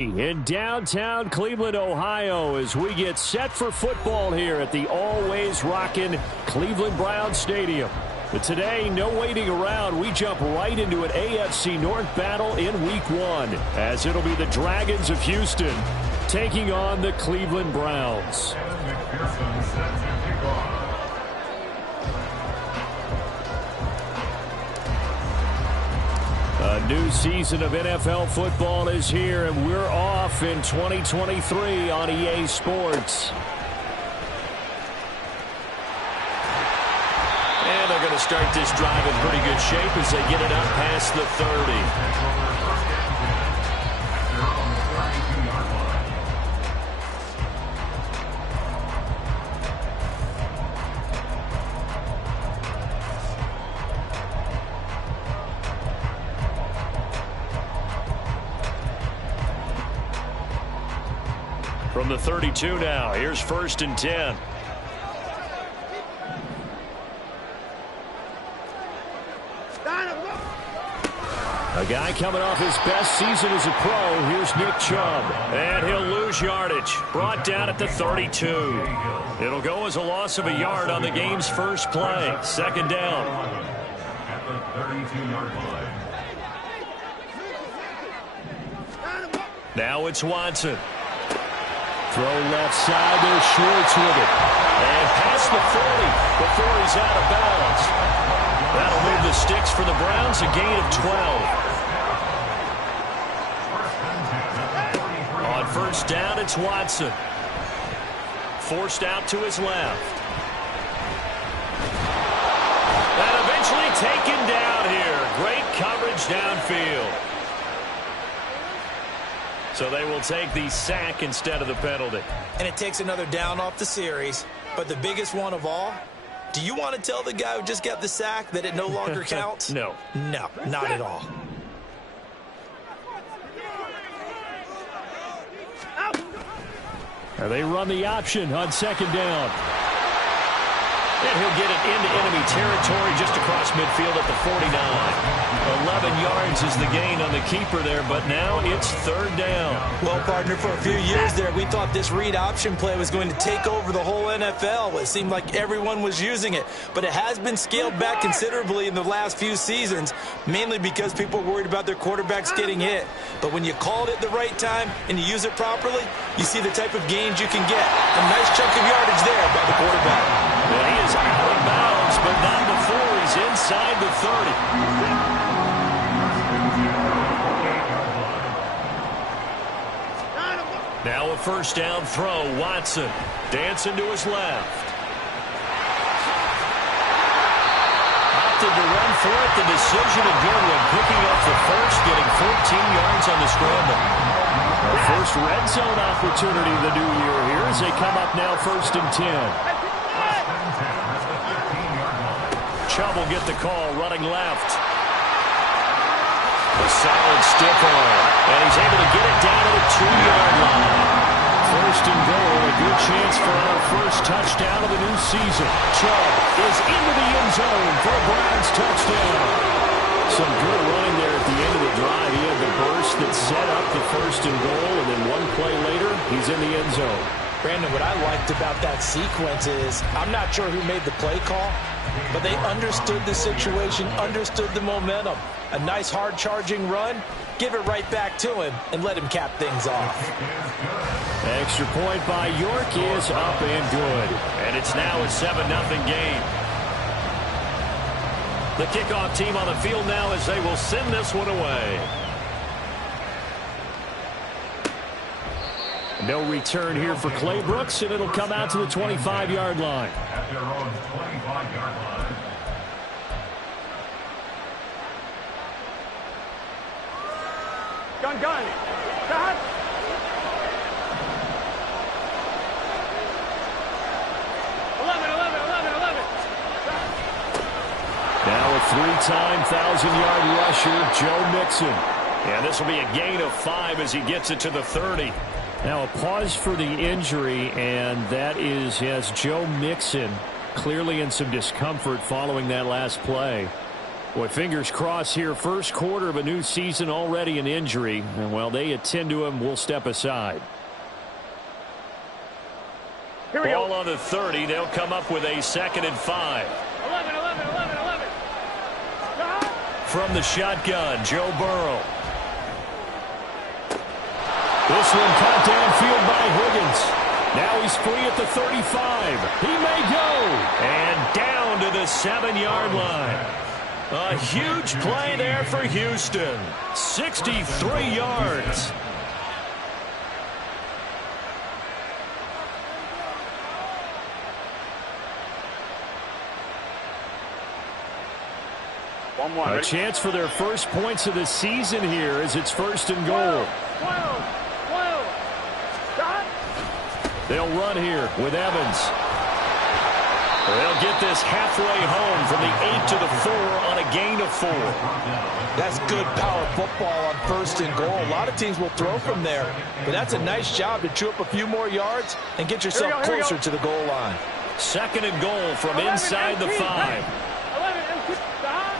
In downtown Cleveland, Ohio, as we get set for football here at the always rockin' Cleveland Browns Stadium. But today, no waiting around. We jump right into an AFC North battle in Week 1, as it'll be the Dragons of Houston taking on the Cleveland Browns. A new season of NFL football is here, and we're off in 2023 on EA Sports. And they're going to start this drive in pretty good shape as they get it up past the 30. From the 32 now, here's 1st and 10. A guy coming off his best season as a pro. Here's Nick Chubb. And he'll lose yardage. Brought down at the 32. It'll go as a loss of a yard on the game's first play. 2nd down. At the 32-yard line. Now it's Watson. Throw left side, there's Schwartz with it. And past the 40 before he's out of bounds. That'll move the sticks for the Browns, a gain of 12. On 1st down, it's Watson. Forced out to his left. And eventually taken down here. Great coverage downfield. So they will take the sack instead of the penalty. And it takes another down off the series. But the biggest one of all, do you want to tell the guy who just got the sack that it no longer counts? No. No, not at all. They run the option on 2nd down. And he'll get it into enemy territory just across midfield at the 49. 11 yards is the gain on the keeper there, but now it's 3rd down. Well, partner, for a few years there, we thought this read option play was going to take over the whole NFL. It seemed like everyone was using it, but it has been scaled back considerably in the last few seasons, mainly because people are worried about their quarterbacks getting hit. But when you call it at the right time and you use it properly, you see the type of gains you can get. A nice chunk of yardage there by the quarterback. Well, he is out of bounds, but not before he's inside the 30. Now a 1st down throw. Watson dancing to his left. Opted to run for it. The decision a good one. Picking up the first, getting 14 yards on the scramble. The first red zone opportunity of the new year here as they come up now 1st and 10. Chubb will get the call, running left. A solid stiff arm, and he's able to get it down to the 2-yard line. 1st and goal, a good chance for our first touchdown of the new season. Chubb is into the end zone for a Browns touchdown. Some good running there at the end of the drive. He had the burst that set up the 1st and goal, and then one play later, he's in the end zone. Brandon, what I liked about that sequence is I'm not sure who made the play call, but they understood the situation, understood the momentum. A nice hard-charging run, give it right back to him, and let him cap things off. Extra point by York is up and good. And it's now a 7-0 game. The kickoff team on the field now as they will send this one away. No return here for Clay Brooks, and it'll come out to the 25-yard line. At their own 25-yard line. Gun. Cut. Now a 3-time 1,000-yard rusher, Joe Mixon. And this will be a gain of 5 as he gets it to the 30. Now a pause for the injury, and that is, yes, Joe Mixon clearly in some discomfort following that last play. Boy, fingers crossed here. First quarter of a new season, already an injury. And while they attend to him, we'll step aside. Here we go. Ball on the 30. They'll come up with a 2nd and 5. 11. From the shotgun, Joe Burrow. This one caught downfield by Higgins. Now he's free at the 35. He may go. And down to the 7-yard line. A huge play there for Houston. 63 yards. A chance for their first points of the season here as it's 1st and goal. 12. Stop. They'll run here with Evans. They'll get this halfway home from the 8 to the 4 on a gain of 4. That's good power football on 1st and goal. A lot of teams will throw from there, but that's a nice job to chew up a few more yards and get yourself closer to the goal line. 2nd and goal from inside the 5. 11. Stop.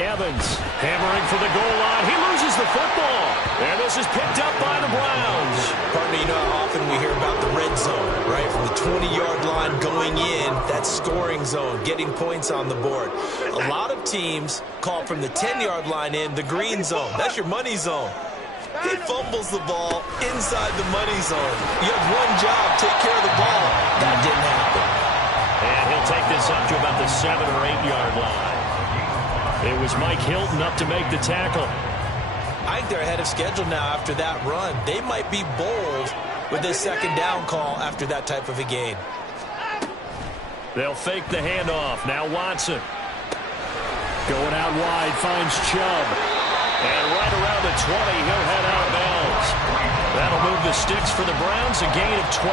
Evans hammering for the goal line. He loses the football. And this is picked up by the Browns. Partner, you know how often we hear about the red zone, right? From the 20-yard line going in, that scoring zone, getting points on the board. A lot of teams call from the 10-yard line in the green zone. That's your money zone. He fumbles the ball inside the money zone. You have one job, take care of the ball. That didn't happen. And he'll take this up to about the 7 or 8-yard line. It was Mike Hilton up to make the tackle. I think they're ahead of schedule now after that run. They might be bold with this 2nd down call after that type of a game. They'll fake the handoff. Now Watson. Going out wide, finds Chubb. And right around the 20, he'll head out of bounds. That'll move the sticks for the Browns, a gain of 12.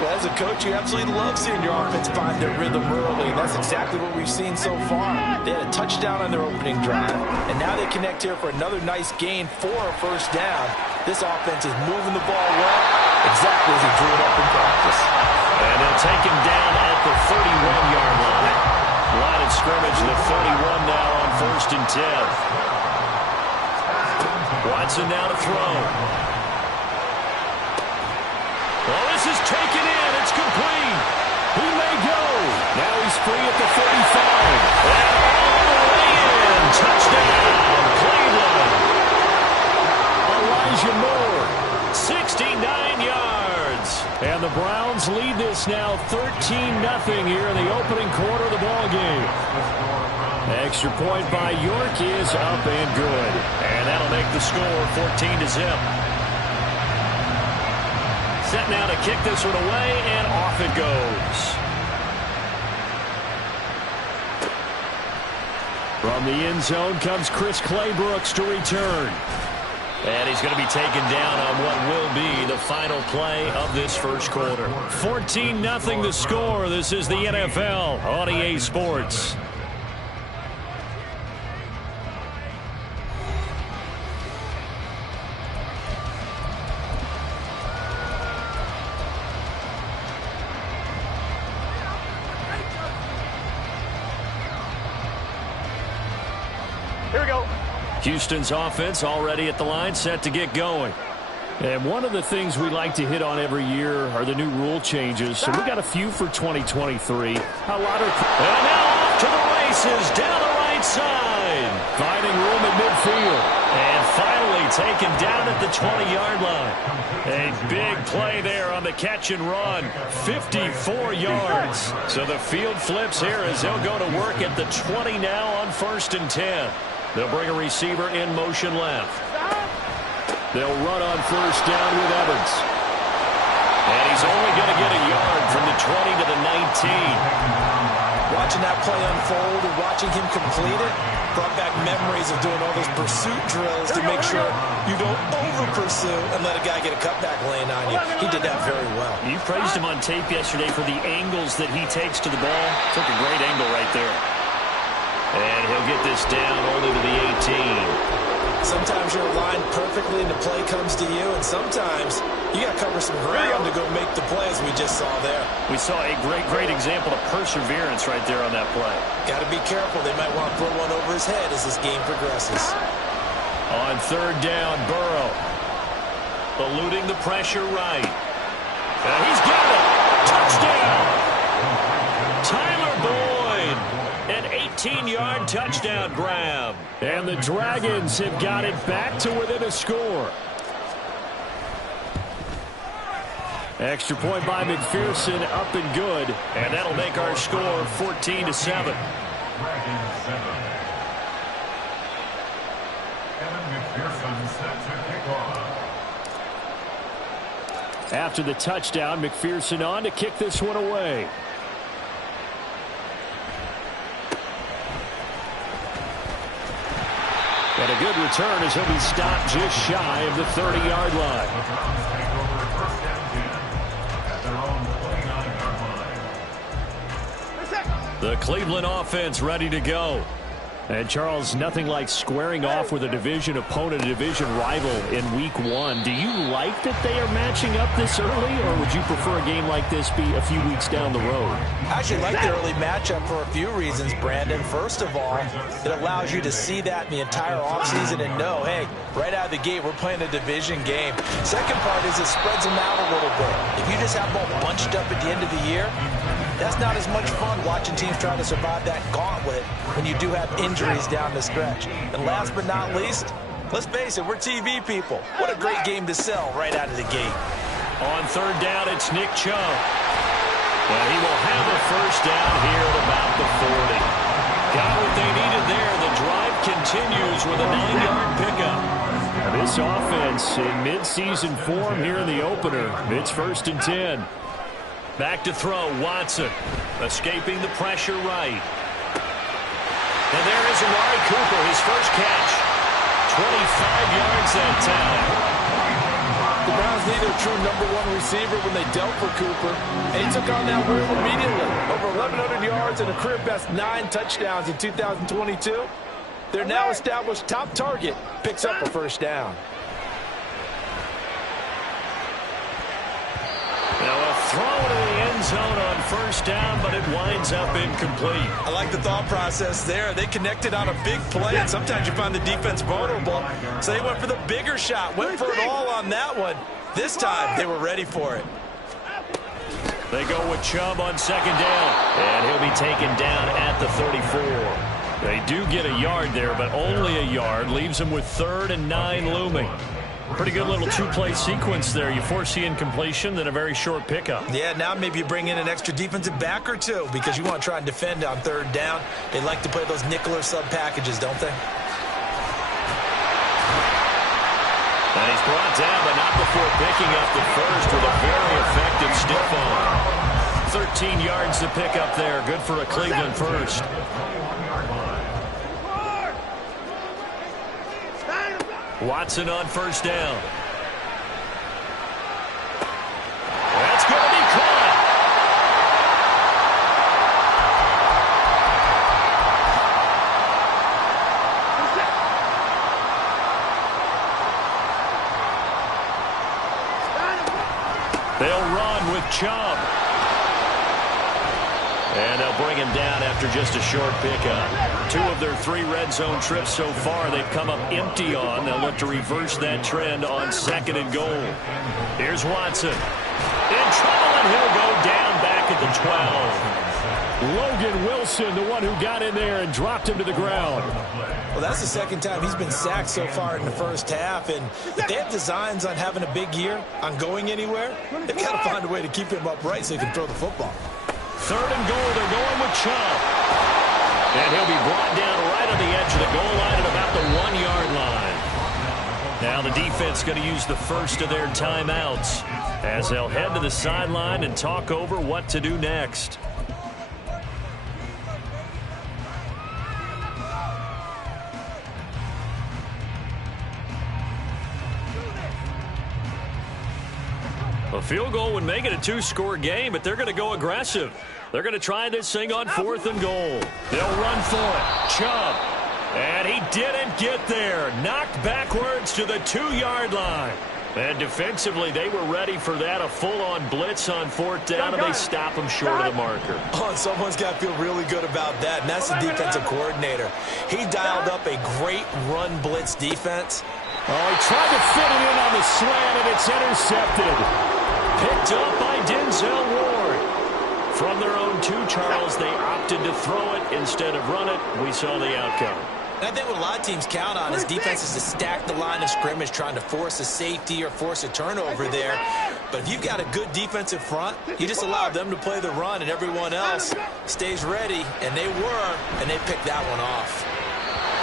Well, as a coach, you absolutely love seeing your offense find their rhythm early, and that's exactly what we've seen so far. They had a touchdown on their opening drive, and now they connect here for another nice gain for a 1st down. This offense is moving the ball well, exactly as he drew it up in practice. And they'll take him down at the 31-yard line. Line of scrimmage, the 31 now on 1st and 10. Watson now to throw. Well, this is taken in. It's complete. He may go. Now he's free at the 35. And all the way in. Touchdown, Cleveland. Elijah Moore. 69 yards. And the Browns lead this now 13-0 here in the opening quarter of the ballgame. Extra point by York is up and good. And that'll make the score 14-0. Set now to kick this one away, and off it goes. From the end zone comes Chris Claybrooks to return. And he's going to be taken down on what will be the final play of this 1st quarter. 14-0 the score. This is the NFL on EA Sports. Here we go. Houston's offense already at the line, set to get going. And one of the things we like to hit on every year are the new rule changes. So we got a few for 2023. A lot of... And now off to the races down the right side. Finding room at midfield. And finally taken down at the 20-yard line. A big play there on the catch and run. 54 yards. So the field flips here as they'll go to work at the 20 now on 1st and 10. They'll bring a receiver in motion left. They'll run on 1st down with Evans. And he's only going to get a yard from the 20 to the 19. Watching that play unfold and watching him complete it brought back memories of doing all those pursuit drills to make sure you don't over-pursue and let a guy get a cutback lane on you. He did that very well. You praised him on tape yesterday for the angles that he takes to the ball. Took a great angle right there. And he'll get this down only to the 18. Sometimes you're aligned perfectly and the play comes to you, and sometimes you got to cover some ground to go make the play, as we just saw there. We saw a great example of perseverance right there on that play. Got to be careful. They might want to throw one over his head as this game progresses. On third down, Burrow eluding the pressure right. And he's got it. Touchdown. Tyler Boyd. An 18-yard touchdown grab. And the Dragons have got it back to within a score. Extra point by McPherson, up and good. And that'll make our score 14-7. Dragons 7. Evan McPherson set to kick off. After the touchdown, McPherson on to kick this one away. And a good return as he'll be stopped just shy of the 30-yard line. The Browns take over first down 10 at their own 29-yard line. The Cleveland offense ready to go. And, Charles, nothing like squaring off with a division opponent, a division rival in Week 1. Do you like that they are matching up this early, or would you prefer a game like this be a few weeks down the road? I actually like the early matchup for a few reasons, Brandon. First of all, it allows you to see that in the entire offseason and know, hey, right out of the gate, we're playing a division game. Second part is it spreads them out a little bit. If you just have them all bunched up at the end of the year, that's not as much fun watching teams try to survive that gauntlet when you do have injuries down the stretch. And last but not least, let's face it, we're TV people. What a great game to sell right out of the gate. On third down, it's Nick Chubb. And he will have a first down here at about the 40. Got what they needed there. The drive continues with a 9-yard pickup. This offense in midseason form here in the opener. It's 1st and 10. Back to throw, Watson. Escaping the pressure right. And there is Amari Cooper, his first catch. 25 yards that time. The Browns needed a true #1 receiver when they dealt for Cooper, and he took on that role immediately. Over 1,100 yards and a career-best 9 touchdowns in 2022. Their now established top target picks up a first down. Now a throw to the end zone on first down, but it winds up incomplete. I like the thought process there. They connected on a big play, and sometimes you find the defense vulnerable. So they went for the bigger shot, went for it all on that one. This time, they were ready for it. They go with Chubb on second down, and he'll be taken down at the 34. They do get a yard there, but only a yard. Leaves them with 3rd and 9 looming. Pretty good little two-play sequence there. You force the incompletion, then a very short pickup. Yeah, now maybe you bring in an extra defensive back or two because you want to try and defend on third down. They like to play those nickel or sub packages, don't they? And he's brought down, but not before picking up the first with a very effective stiff arm. 13 yards to pick up there. Good for a Cleveland first. Watson on first down. That's going to be caught. They'll run with Chubb. And they'll bring him down after just a short pickup. 2 of their 3 red zone trips so far they've come up empty on. They'll look to reverse that trend on 2nd and goal. Here's Watson. In trouble, and he'll go down back at the 12. Logan Wilson, the one who got in there and dropped him to the ground. Well, that's the second time he's been sacked so far in the first half. And if they have designs on having a big year, on going anywhere, they've got to find a way to keep him upright so he can throw the football. 3rd and goal, they're going with Chubb. And he'll be brought down right on the edge of the goal line at about the 1-yard line. Now the defense going to use the first of their timeouts as they'll head to the sideline and talk over what to do next. A field goal would make it a 2-score game, but they're going to go aggressive. They're going to try this thing on 4th and goal. They'll run for it. Chubb. And he didn't get there. Knocked backwards to the 2-yard line. And defensively, they were ready for that, a full-on blitz on 4th down, and they stop him short of the marker. Oh, and someone's got to feel really good about that, and that's the defensive coordinator. He dialed up a great run blitz defense. Oh, he tried to fit it in on the slant, and it's intercepted. Picked up by Denzel Ward. From their own 2, Charles, they opted to throw it instead of run it. We saw the outcome. And I think what a lot of teams count on is defenses to stack the line of scrimmage, trying to force a safety or force a turnover there. But if you've got a good defensive front, you just allow them to play the run, and everyone else stays ready, and they were, and they picked that one off.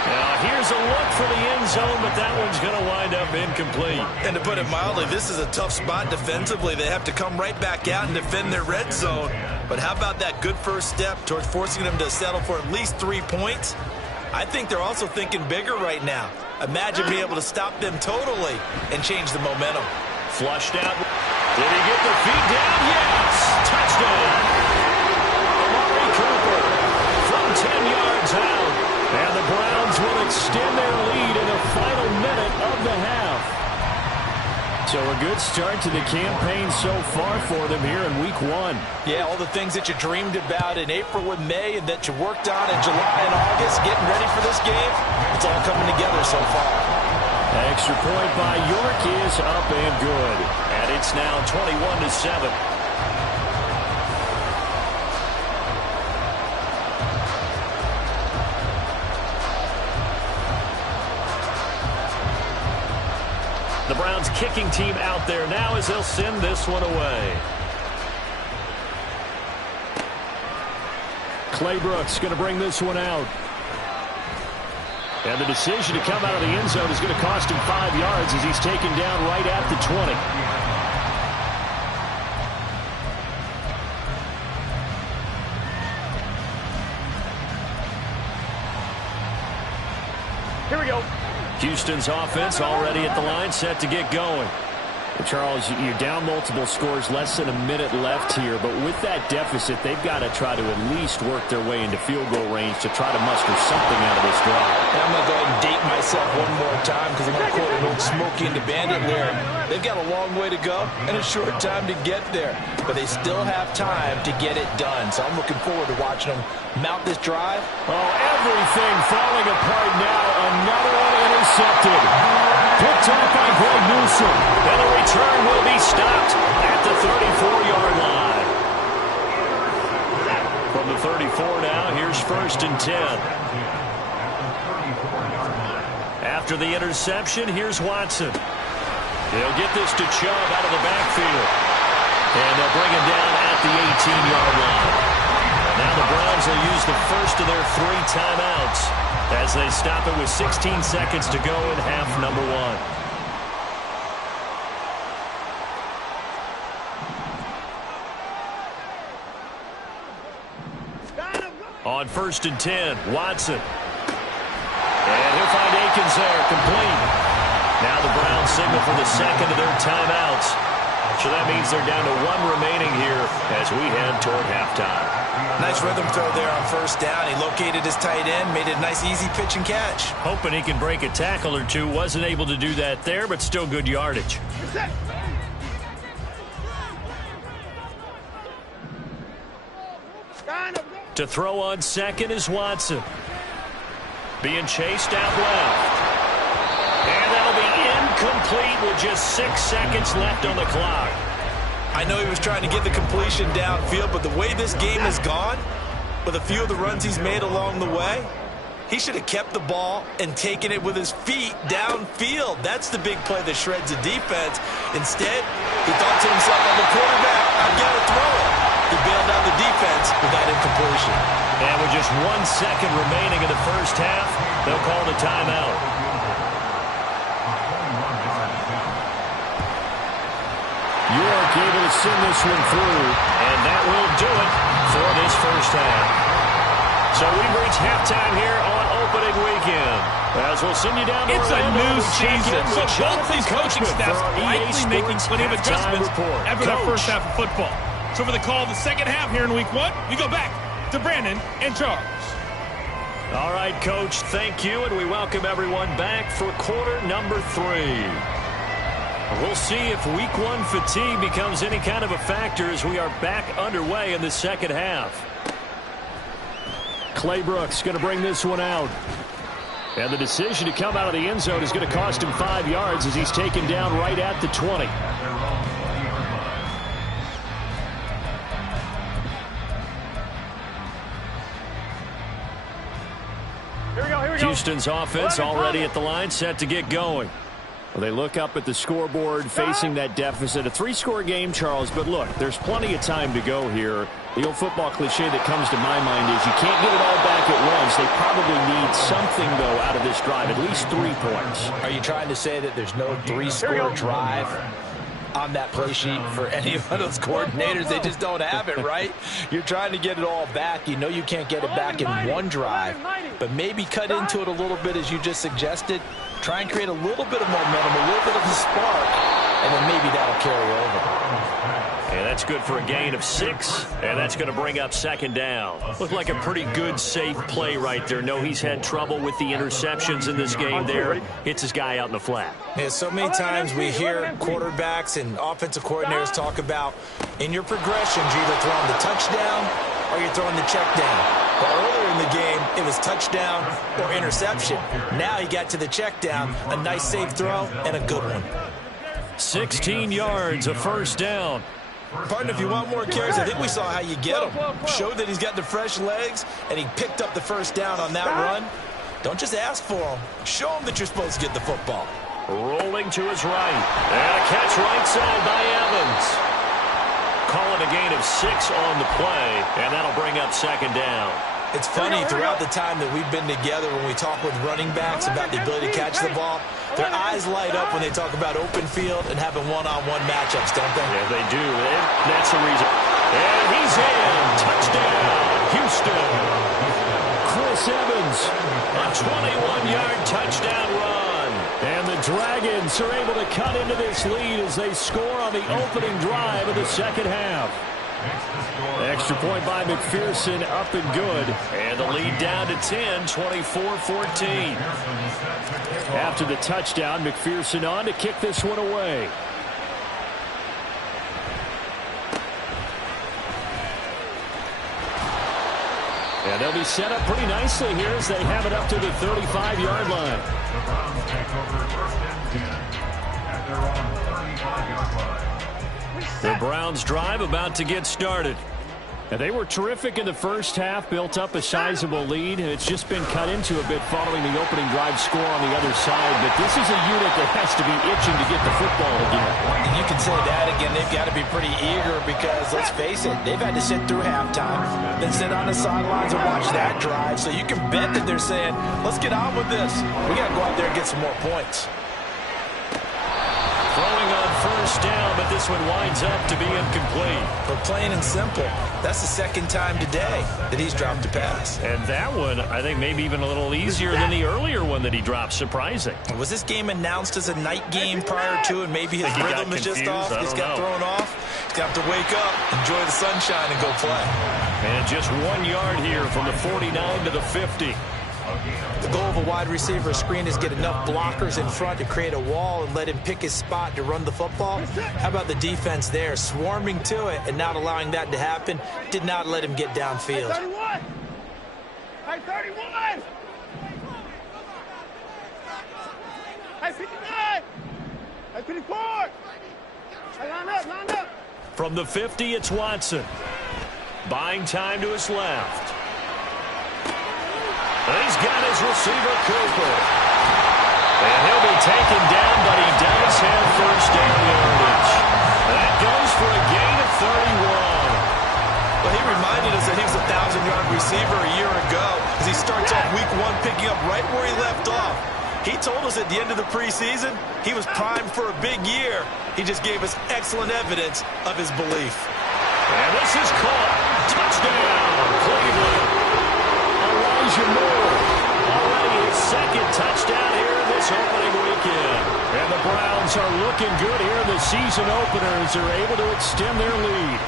Now, here's a look for the end zone, but that one's going to wind up incomplete. And to put it mildly, this is a tough spot defensively. They have to come right back out and defend their red zone. But how about that good first step towards forcing them to settle for at least 3 points? I think they're also thinking bigger right now. Imagine being able to stop them totally and change the momentum. Flushed out. Did he get the feet down? Yes! Touchdown! Amari Cooper from 10 yards out. And the Browns will extend their lead in the final minute of the half. So a good start to the campaign so far for them here in Week 1. Yeah, all the things that you dreamed about in April and May and that you worked on in July and August, getting ready for this game, it's all coming together so far. Extra point by York is up and good. And it's now 21-7. The Browns kicking team out there now as they'll send this one away. Clay Brooks going to bring this one out. And the decision to come out of the end zone is going to cost him 5 yards as he's taken down right at the 20. Here we go. Houston's offense already at the line, set to get going. Charles, you're down multiple scores, less than a minute left here, but with that deficit, they've got to try to at least work their way into field goal range to try to muster something out of this drive. And I'm going to go ahead and date myself one more time because I'm going to quote an old Smokey and the Bandit lyric. They've got a long way to go and a short time to get there, but they still have time to get it done. So I'm looking forward to watching them mount this drive. Oh, everything falling apart now. Another one intercepted. Picked up by Greg Newsome. And the return will be stopped at the 34-yard line. From the 34 now, here's 1st and 10. After the interception, here's Watson. He'll get this to Chubb out of the backfield. And they'll bring him down at the 18-yard line. Now the Browns will use the first of their 3 timeouts as they stop it with 16 seconds to go in half number 1. On 1st and 10, Watson. And he'll find Akins there, complete. Now the Browns signal for the second of their timeouts. So that means they're down to 1 remaining here as we head toward halftime. Nice rhythm throw there on 1st down. He located his tight end, made it a nice easy pitch and catch. Hoping he can break a tackle or two. Wasn't able to do that there, but still good yardage. To throw on 2nd is Watson. Being chased out left. And that'll be incomplete with just 6 seconds left on the clock. I know he was trying to get the completion downfield, but the way this game has gone, with a few of the runs he's made along the way, he should have kept the ball and taken it with his feet downfield. That's the big play that shreds the defense. Instead, he thought to himself, I'm the quarterback, I've got to throw it. He bailed out the defense with that incompletion. And with just 1 second remaining in the first half, they'll call the timeout. York able to send this one through. And that will do it for this first half. So we've reached halftime here on opening weekend. As we'll send you down to It's a new season, so both Jonathan these coaching Coachman staffs for our likely EA making Sports plenty of halftime adjustments report. after the Coach. first half of football. So for the call of the second half here in Week 1, we go back to Brandon and Charles. All right, Coach, thank you, and we welcome everyone back for quarter number 3. We'll see if week 1 fatigue becomes any kind of a factor as we are back underway in the second half. Clay Brooks going to bring this one out. And the decision to come out of the end zone is going to cost him 5 yards as he's taken down right at the 20. Houston's offense already at the line, set to get going. Well, they look up at the scoreboard facing that deficit. A 3-score game, Charles, but look, there's plenty of time to go here. The old football cliche that comes to my mind is you can't get it all back at once. They probably need something, though, out of this drive, at least 3 points. Are you trying to say that there's no 3-score drive on that play sheet for any of those coordinators? They just don't have it, right? You're trying to get it all back. You know you can't get it back in one drive, but maybe cut into it a little bit as you just suggested. Try and create a little bit of momentum, a little bit of a spark, and then maybe that'll carry over. And that's good for a gain of 6, and that's going to bring up second down. Looked like a pretty good, safe play right there. No, he's had trouble with the interceptions in this game there. Hits his guy out in the flat. Yeah, so many times we hear quarterbacks and offensive coordinators talk about in your progressions, you're either throwing the touchdown or you're throwing the check down. But earlier in the game, it was touchdown or interception. Now he got to the check down, a nice safe throw, and a good one. 16 yards, a first down. Partner, if you want more carries, I think we saw how you get him. Showed that he's got the fresh legs, and he picked up the first down on that run. Don't just ask for him. Show him that you're supposed to get the football. Rolling to his right. And a catch right side by Evans. Calling a gain of 6 on the play, and that'll bring up second down. It's funny, throughout the time that we've been together, when we talk with running backs about the ability to catch the ball, their eyes light up when they talk about open field and having one-on-one matchups, don't they? Yeah, they do. That's the reason. And he's in. Touchdown, Houston. Chris Evans. A 21-yard touchdown run. And the Dragons are able to cut into this lead as they score on the opening drive of the second half. Extra point by McPherson, up and good. And the lead down to 10, 24-14. After the touchdown, McPherson on to kick this one away. And they'll be set up pretty nicely here as they have it up to the 35-yard line. The Browns take over first and 10 at their own 35-yard line. The Browns drive about to get started. And they were terrific in the first half, built up a sizable lead. It's just been cut into a bit following the opening drive score on the other side. But this is a unit that has to be itching to get the football again. And you can say that again. They've got to be pretty eager because, let's face it, they've had to sit through halftime, then sit on the sidelines and watch that drive. So you can bet that they're saying, let's get on with this. We got to go out there and get some more points. Throwing on first down, but this one winds up to be incomplete. But plain and simple, that's the second time today that he's dropped a pass. And that one, I think, maybe even a little easier than the earlier one that he dropped. Surprising. Was this game announced as a night game prior to, and maybe his rhythm is just off? He's got thrown off. He's got to wake up, enjoy the sunshine, and go play. And just 1 yard here from the 49 to the 50. The goal of a wide receiver screen is get enough blockers in front to create a wall and let him pick his spot to run the football. How about the defense there, swarming to it and not allowing that to happen? Did not let him get downfield. 31! Hey, 31! Hey, 59! Hey, 54! Hey, line up! From the 50, it's Watson. Buying time to his left. And he's got his receiver, Cooper. And he'll be taken down, but he does have first down yardage. That goes for a gain of 31. Well, he reminded us that he was a 1,000-yard receiver a year ago as he starts off week 1 picking up right where he left off. He told us at the end of the preseason he was primed for a big year. He just gave us excellent evidence of his belief. And this is caught. Touchdown, Cleveland. Elijah Moore. Already his second touchdown here in this opening weekend. And the Browns are looking good here in the season opener as they're able to extend their lead.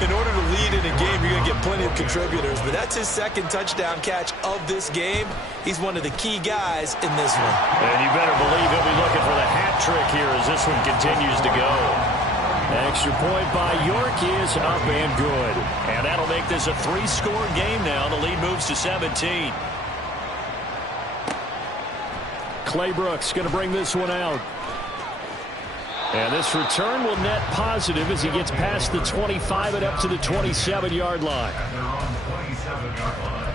In order to lead in a game, you're going to get plenty of contributors, but that's his second touchdown catch of this game. He's one of the key guys in this one. And you better believe he'll be looking for the hat trick here as this one continues to go. Extra point by York is up and good. And that'll make this a 3-score game now. The lead moves to 17. Claybrooks going to bring this one out. And this return will net positive as he gets past the 25 and up to the 27-yard line. And they're on the 27-yard line.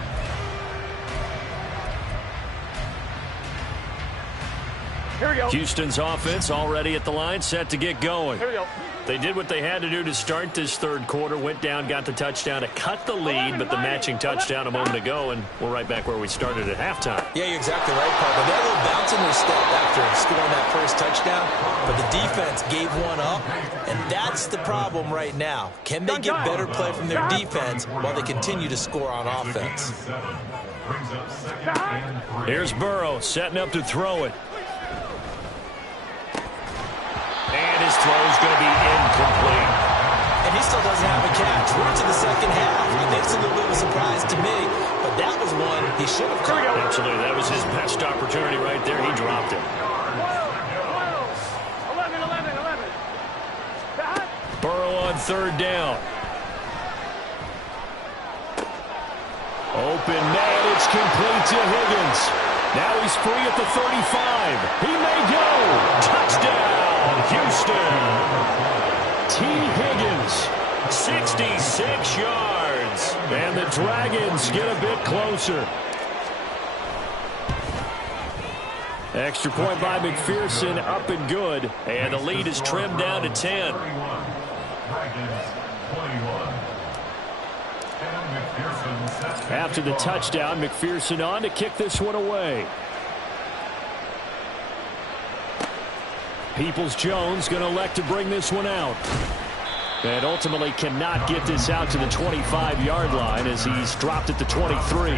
Here we go. Houston's offense already at the line, set to get going. Here we go. They did what they had to do to start this third quarter, went down, got the touchdown to cut the lead, but the matching touchdown a moment ago, and we're right back where we started at halftime. Yeah, you're exactly right, Parker. They're a little bounce in their step after scoring that first touchdown, but the defense gave one up, and that's the problem right now. Can they get better play from their defense while they continue to score on offense? Brings up second and 3. Here's Burrow setting up to throw it. And his throw is going to be incomplete. And he still doesn't have a catch. We're into the second half. I think it's a little bit of a surprise to me, but that was one he should have caught. Absolutely, that was his best opportunity right there. He dropped it. 11. Burrow on third down. Open man, it's complete to Higgins. Now he's free at the 35. He may go. Touchdown, Houston. T. Higgins. 66 yards. And the Dragons get a bit closer. Extra point by McPherson, up and good. And the lead is trimmed down to 10. 31. Dragons 21. And McPherson sets After the touchdown, McPherson on to kick this one away. Peoples-Jones going to elect to bring this one out. And ultimately cannot get this out to the 25-yard line as he's dropped at the 23.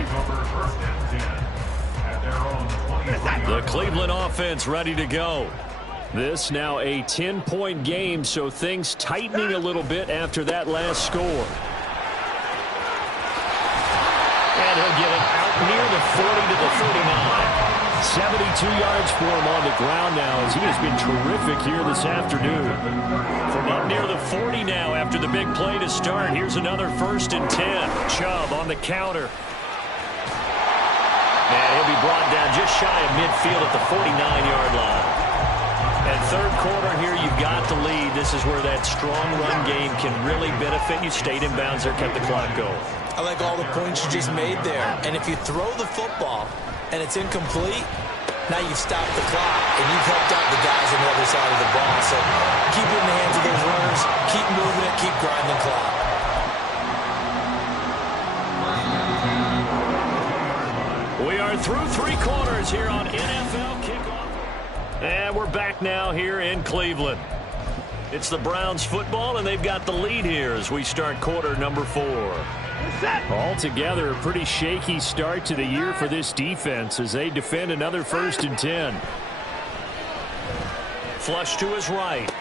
The Cleveland offense ready to go. This now a 10-point game, so things tightening a little bit after that last score. And he'll get it out near the 40 to the 39. 72 yards for him on the ground now as he has been terrific here this afternoon. From up near the 40 now after the big play to start. Here's another 1st and 10. Chubb on the counter. And he'll be brought down just shy of midfield at the 49-yard line. And third quarter here, you've got the lead. This is where that strong run game can really benefit you. Stayed in bounds there, kept the clock going. I like all the points you just made there. And if you throw the football and it's incomplete, now you've stopped the clock and you've helped out the guys on the other side of the ball. So keep it in the hands of those runners, keep moving it, keep grinding clock. We are through 3 quarters here on NFL Kickoff. And we're back now here in Cleveland. It's the Browns football, and they've got the lead here as we start quarter number 4. Altogether, a pretty shaky start to the year for this defense as they defend another 1st and 10. Flush to his right.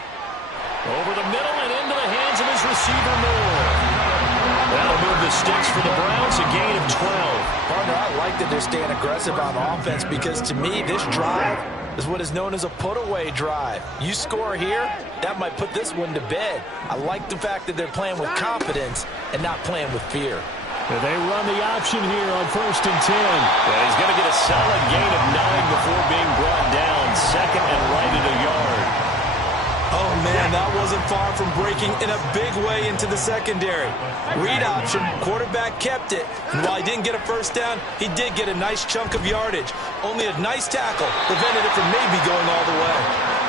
Over the middle and into the hands of his receiver, Moore. That'll move the sticks for the Browns, a gain of 12. Partner, I like that they're staying aggressive on offense because to me, this drive is what is known as a put-away drive. You score here, that might put this one to bed. I like the fact that they're playing with confidence and not playing with fear. And they run the option here on 1st and 10. And he's going to get a solid gain of 9 before being brought down. 2nd and right at a yard. Oh, man, that wasn't far from breaking in a big way into the secondary. Read option, quarterback kept it, and while he didn't get a first down, he did get a nice chunk of yardage. Only a nice tackle prevented it from maybe going all the way.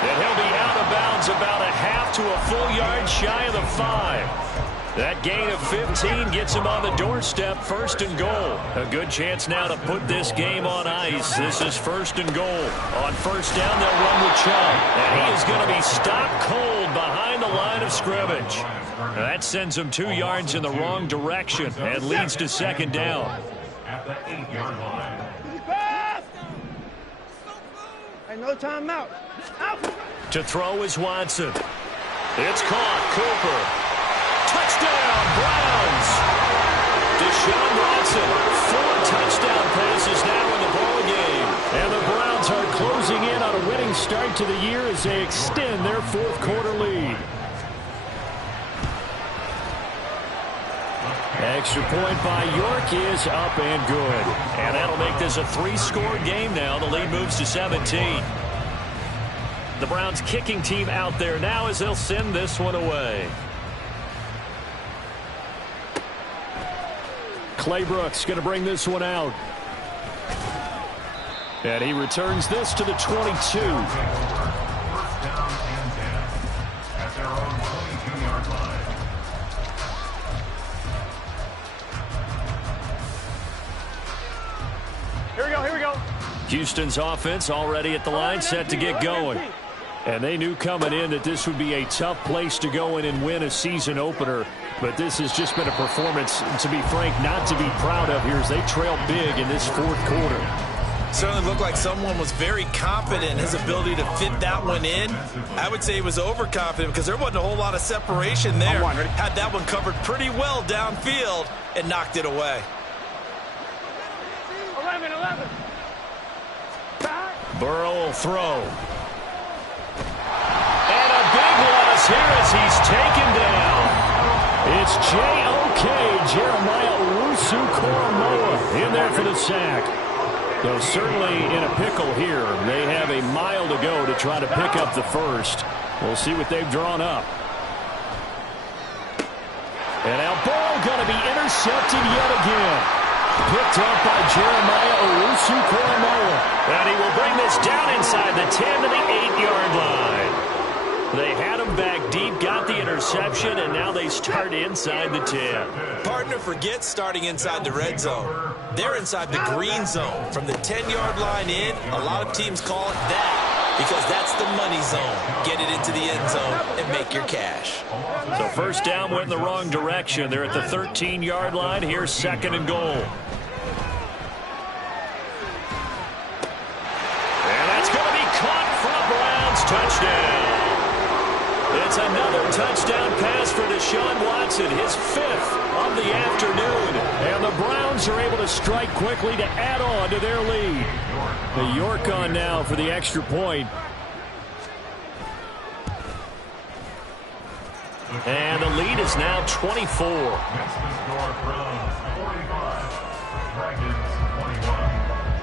And he'll be out of bounds about a half to a full yard shy of the 5. That gain of 15 gets him on the doorstep, 1st and goal. A good chance now to put this game on ice. This is 1st and goal. On 1st down, they'll run with Chubb. And he is going to be stopped cold behind the line of scrimmage. That sends him 2 yards in the wrong direction and leads to 2nd down. At the 8-yard line. Hey, no timeout. Out. To throw is Watson. It's caught. Cooper. Touchdown. Touchdown, Browns! Deshaun Watson, 4 touchdown passes now in the ball game. And the Browns are closing in on a winning start to the year as they extend their fourth quarter lead. Extra point by York is up and good. And that'll make this a 3-score game now. The lead moves to 17. The Browns kicking team out there now as they'll send this one away. Clay Brooks going to bring this one out. And he returns this to the 22. First down and 10 at their own 22-yard line. Here we go. Houston's offense already at the line, set to get going. And they knew coming in that this would be a tough place to go in and win a season opener. But this has just been a performance, to be frank, not to be proud of here as they trail big in this fourth quarter. Certainly looked like someone was very confident in his ability to fit that one in. I would say he was overconfident because there wasn't a whole lot of separation there. Had that one covered pretty well downfield and knocked it away. 11. Back. Burrow will throw. And a big loss here as he's taken down. It's J.O.K. Jeremiah Owusu-Koramoah in there for the sack. So certainly in a pickle here. They have a mile to go to try to pick up the first. We'll see what they've drawn up. And now ball going to be intercepted yet again. Picked up by Jeremiah Owusu-Koramoah. And he will bring this down inside the 10 to the 8-yard line. They had him back deep, got the interception, and now they start inside the 10. Partner forgets starting inside the red zone. They're inside the green zone. From the 10-yard line in, a lot of teams call it that because that's the money zone. Get it into the end zone and make your cash. So first down went in the wrong direction. They're at the 13-yard line. Here's 2nd and goal. And that's going to be caught for a Browns touchdown. It's another touchdown pass for Deshaun Watson, his 5th of the afternoon. And the Browns are able to strike quickly to add on to their lead. The York on now for the extra point. And the lead is now 24. That's the score from 45. Dragons 21.